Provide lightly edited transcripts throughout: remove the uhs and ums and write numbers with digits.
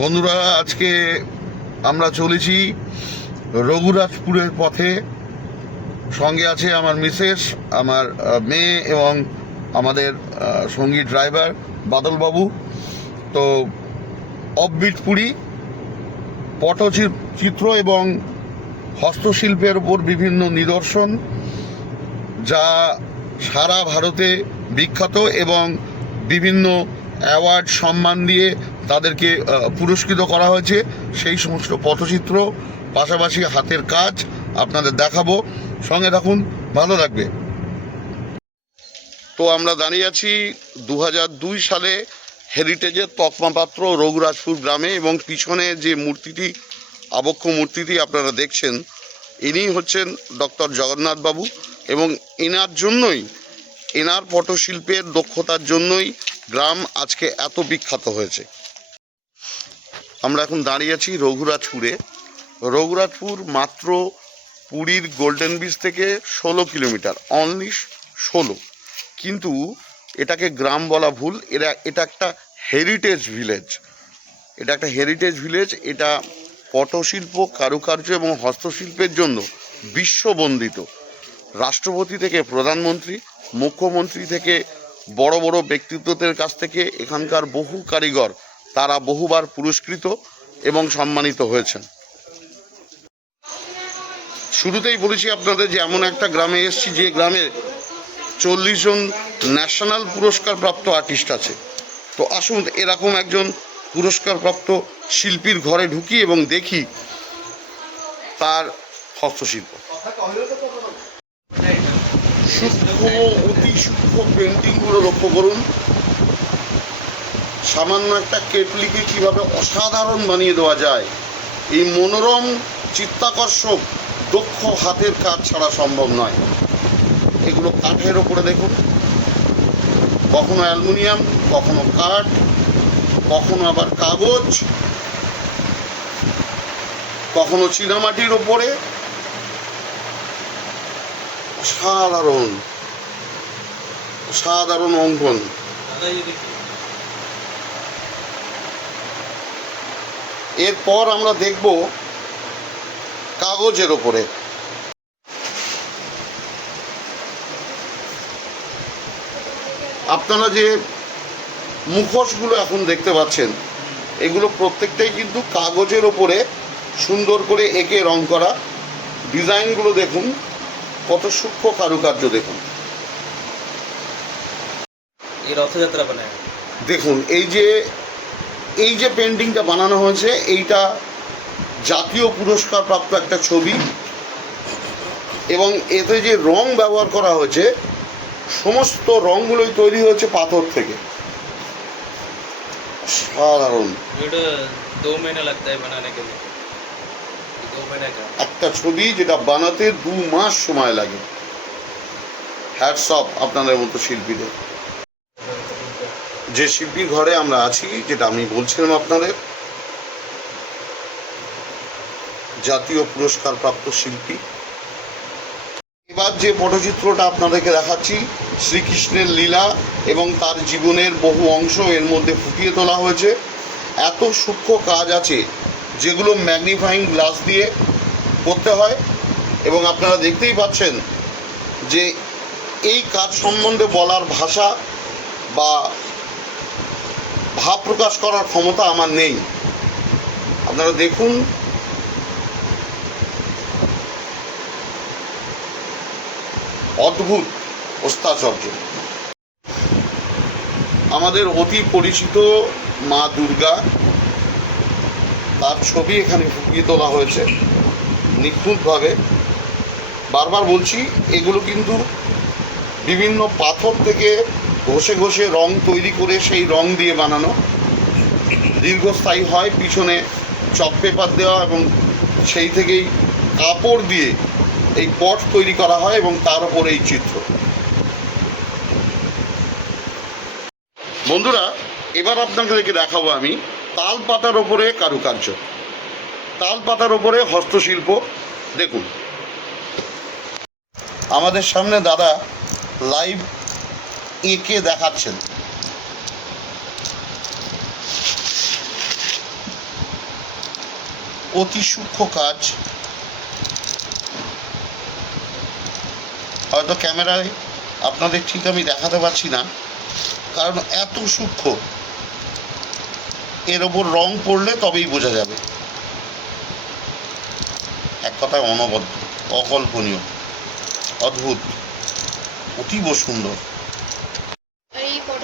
বন্ধুরা, আজকে আমরা চলেছি রঘুরাজপুরের পথে। সঙ্গে আছে আমার মিসেস, আমার মেয়ে এবং আমাদের সঙ্গী ড্রাইভার বাদলবাবু। তো অফবিট পুরী, পটচিত্র এবং হস্তশিল্পের ওপর বিভিন্ন নিদর্শন, যা সারা ভারতে বিখ্যাত এবং বিভিন্ন অ্যাওয়ার্ড সম্মান দিয়ে তাদেরকে পুরস্কৃত করা হয়েছে। সেই সমস্ত পটচিত্র, পাশাপাশি হাতের কাজ আপনাদের দেখাবো। সঙ্গে থাকুন, ভালো লাগবে। তো আমরা দাঁড়িয়ে আছি 2002 সালে হেরিটেজের তকমাপাত্র রঘুরাজপুর গ্রামে, এবং পিছনে যে মূর্তিটি, আবক্ষ মূর্তিটি আপনারা দেখছেন, ইনি হচ্ছেন ডক্টর জগন্নাথ বাবু, এবং এনার জন্যই, এনার পটশিল্পের দক্ষতার জন্যই গ্রাম আজকে এত বিখ্যাত হয়েছে। আমরা এখন দাঁড়িয়ে আছি রঘুরাজপুরে। রঘুরাজপুর মাত্র পুরীর গোল্ডেন বিচ থেকে 16 কিলোমিটার, অনলি 16। কিন্তু এটাকে গ্রাম বলা ভুল, এটা একটা হেরিটেজ ভিলেজ। এটা পটশিল্প, কারুকার্য এবং হস্তশিল্পের জন্য বিশ্ববন্দিত। রাষ্ট্রপতি থেকে প্রধানমন্ত্রী, মুখ্যমন্ত্রী থেকে বড় বড় ব্যক্তিত্বদের কাছ থেকে এখানকার বহু কারিগর, তারা বহুবার পুরস্কৃত এবং সম্মানিত হয়েছেন। শুরুতেই বলেছি আপনাদের যে এমন একটা গ্রামে এসেছি যে গ্রামে 40 জন ন্যাশনাল পুরস্কারপ্রাপ্ত আর্টিস্ট আছে। তো আসুন এরকম একজন পুরস্কারপ্রাপ্ত শিল্পীর ঘরে ঢুকি এবং দেখি তার হস্তশিল্প। সূক্ষ্ম, অতি সূক্ষ্ম পেন্টিংগুলো লক্ষ্য করুন। সামান্য একটা কেটলিকে কীভাবে অসাধারণ বানিয়ে দেওয়া যায়, এই মনোরম, চিত্তাকর্ষক, দক্ষ হাতের কাজ ছাড়া সম্ভব নয়। এগুলো কাঠের ওপরে দেখুন, কখনো অ্যালুমিনিয়াম, কখনো কাঠ, কখনো আবার কাগজ, কখনো চীনামাটির ওপরে। সাধারণ সাধারণ অঙ্কন। এরপর আমরা দেখব কাগজের ওপরে। আপনারা যে মুখোশগুলো এখন দেখতে পাচ্ছেন, এগুলো প্রত্যেকটাই কিন্তু কাগজের ওপরে সুন্দর করে এঁকে রং করা। ডিজাইনগুলো দেখুন, কত সূক্ষ্ম কারুকার্য দেখুন। এই রথযাত্রা বানায় দেখুন, এই যে পেন্টিংটা বানানো হয়েছে, এইটা জাতীয় পুরস্কারপ্রাপ্ত একটা ছবি, এবং এতে যে রং ব্যবহার করা হয়েছে, সমস্ত রঙগুলোই তৈরি হয়েছে পাথর থেকে। সাধারণ একটা ছবি, যেটা বানাতে 2 মাস সময় লাগে। হ্যাটস অফ আপনাদের মতো শিল্পীদের। যে শিল্পীর ঘরে আমরা আছি, যেটা আমি বলছিলাম আপনাদের, জাতীয় পুরস্কারপ্রাপ্ত শিল্পী। এবার যে পটচিত্রটা আপনাদেরকে দেখাচ্ছি, শ্রীকৃষ্ণের লীলা এবং তার জীবনের বহু অংশ এর মধ্যে ফুটিয়ে তোলা হয়েছে। এত সূক্ষ্ম কাজ আছে যেগুলো ম্যাগনিফাইং গ্লাস দিয়ে করতে হয়, এবং আপনারা দেখতেই পাচ্ছেন যে এই কাজ সম্বন্ধে বলার ভাষা বা ভাব প্রকাশ করার ক্ষমতা আমার নেই। আপনারা দেখুন, অদ্ভুত অস্তাচর্য। আমাদের অতি পরিচিত মা দুর্গা, তার ছবি এখানে ফুটিয়ে তোলা হয়েছে নিখুঁতভাবে। বারবার বলছি, এগুলো কিন্তু বিভিন্ন পাথর থেকে ঘষে ঘষে রং তৈরি করে সেই রং দিয়ে বানানো, দীর্ঘস্থায়ী হয়। পিছনে চক পেপার দেওয়া, এবং সেই থেকেই কাপড় দিয়ে এই পট তৈরি করা হয়, এবং তার উপরে এই চিত্র। বন্ধুরা, এবার আপনাদেরকে দেখাবো আমি তাল পাতার ওপরে কারুকার্য, তাল পাতার ওপরে হস্তশিল্প। দেখুন, আমাদের সামনে দাদা লাইভ এঁকে দেখাচ্ছেন। অতি সূক্ষ্ম কাজ। হয়তো ক্যামেরায় আপনাদের ঠিক আমি দেখাতে পারছি না, কারণ এত সূক্ষ্ম। এর ওপর রং পড়লে তবেই বোঝা যাবে। এক কথায় অনবদ্য, অকল্পনীয়, অদ্ভুত, অতীব সুন্দর।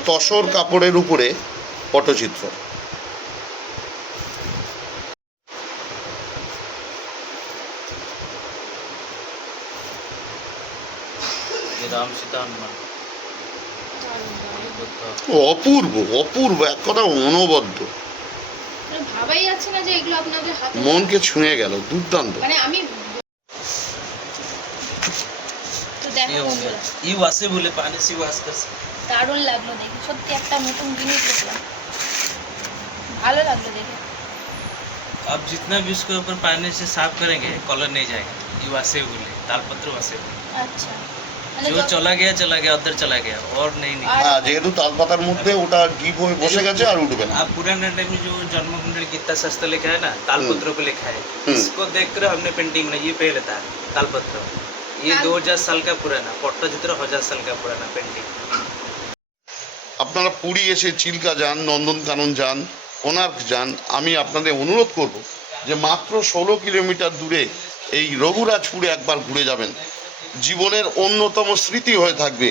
তসর কাপড়ের উপরে পটচিত্র। ये राम सीता हनुमान ये बुद्ध অপূর্ব, অপূর্ব, এক কথা অনবদ্য। মানে ভাবাই যাচ্ছে না যে এগুলো আপনাদের হাতে। মনকে ছুঁয়ে গেল, দুর্দান্ত। মানে আমি তো দেখো ये हो गया বন্ধুরা, ये वासे बोले पानी से वास कर सकते। দারুণ লাগলো দেখে, সত্যি একটা নতুন জিনিস দেখলাম, ভালো লাগলো দেখে। अब जितना भी उसके ऊपर पानी से साफ करेंगे कलर नहीं जाएगा। ये वासे बोले तालपत्र वासे बोले আচ্ছা, মানে जो चला गया उधर चला गया और नहीं निकला। আর হ্যাঁ, যেহেতু তালপাতার মধ্যে ওটা ডিপ হয়ে বসে গেছে আর উঠবে না। आप पुराने टाइम में जो जन्म कुंडली कितना सस्ता लिखा है ना, तालपत्रों को लिखा है। इसको देखकर हमने पेंटिंग बनाई। ये पहले था तालपत्र। ये 2000 साल का पुराना पट्टचित्र, 1000 साल का पुराना पेंटिंग। আপনারা পুরী এসে চিল্কা যান, নন্দনকানন যান, কোণার্ক যান, আমি আপনাদের অনুরোধ করব যে মাত্র 16 কিলোমিটার দূরে এই রঘুরাজপুরে একবার ঘুরে যাবেন। জীবনের অন্যতম স্মৃতি হয়ে থাকবে।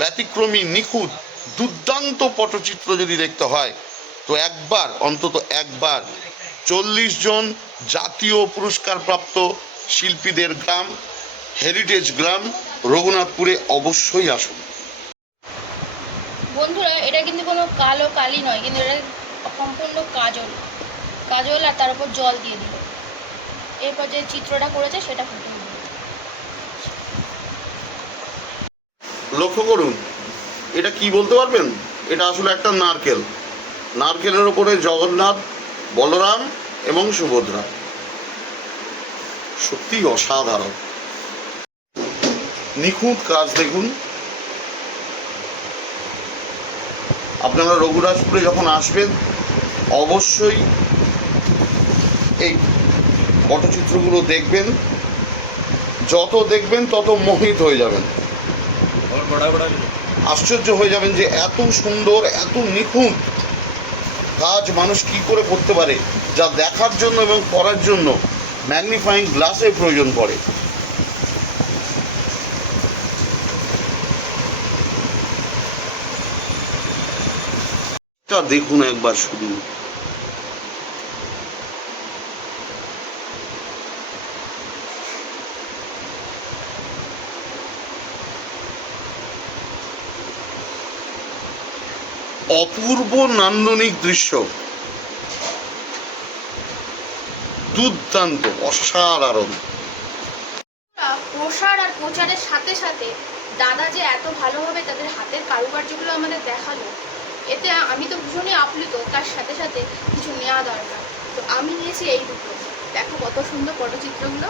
ব্যতিক্রমী, নিখুঁত, দুর্দান্ত পটচিত্র যদি দেখতে হয় তো একবার, অন্তত একবার 40 জন জাতীয় পুরস্কারপ্রাপ্ত শিল্পীদের গ্রাম, হেরিটেজ গ্রাম রঘুনাথপুরে অবশ্যই আসুন। বন্ধুরা, এটা কিন্তু কোনো কালো কালি নয়, কিন্তু এটা সম্পূর্ণ কাজল, কাজল আর তার উপর জল দিয়ে দিল। এরপর যে চিত্রটা করেছে সেটা ফুটে উঠবে। লক্ষ্য করুন, এটা কি বলতে পারবেন? এটা আসলে একটা নারকেল। নারকেলের ওপরে জগন্নাথ, বলরাম এবং সুভদ্রা। সত্যি অসাধারণ, নিখুঁত কাজ দেখুন। আপনারা রঘুরাজপুরে যখন আসবেন অবশ্যই এই পটচিত্রগুলো দেখবেন। যত দেখবেন তত মোহিত হয়ে যাবেন, और बड़ा बड़ा भी আশ্চর্য হয়ে যাবেন যে এত সুন্দর, এত নিখুঁত কাজ মানুষ কি করে করতে পারে, যা দেখার জন্য এবং করার জন্য ম্যাগনিফাইং গ্লাসের প্রয়োজন পড়ে। তা দেখুন একবার শুধু। অপূর্ব নান্দনিক দৃশ্য, দুর্দান্ত, অসাধারণ। প্রসার আর প্রচারের সাথে সাথে দাদা যে এত ভালোভাবে তাদের হাতের কারুকার্যগুলো আমাদের দেখালো, এতে আমি তো ভীষণই আপ্লুত। তার সাথে সাথে কিছু নেওয়া দরকার, তো আমি নিয়েছি এই দুটো। দেখো কত সুন্দর পটচিত্রগুলো,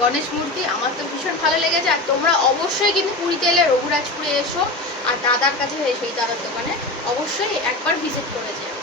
গণেশ মূর্তি। আমার তো ভীষণ ভালো লেগেছে। আর তোমরা অবশ্যই কিন্তু পুরীতে এলে রঘুরাজপুরে এসো, আর দাদার কাছে এসো, এই দাদার দোকানে অবশ্যই একবার ভিজিট করে যেও।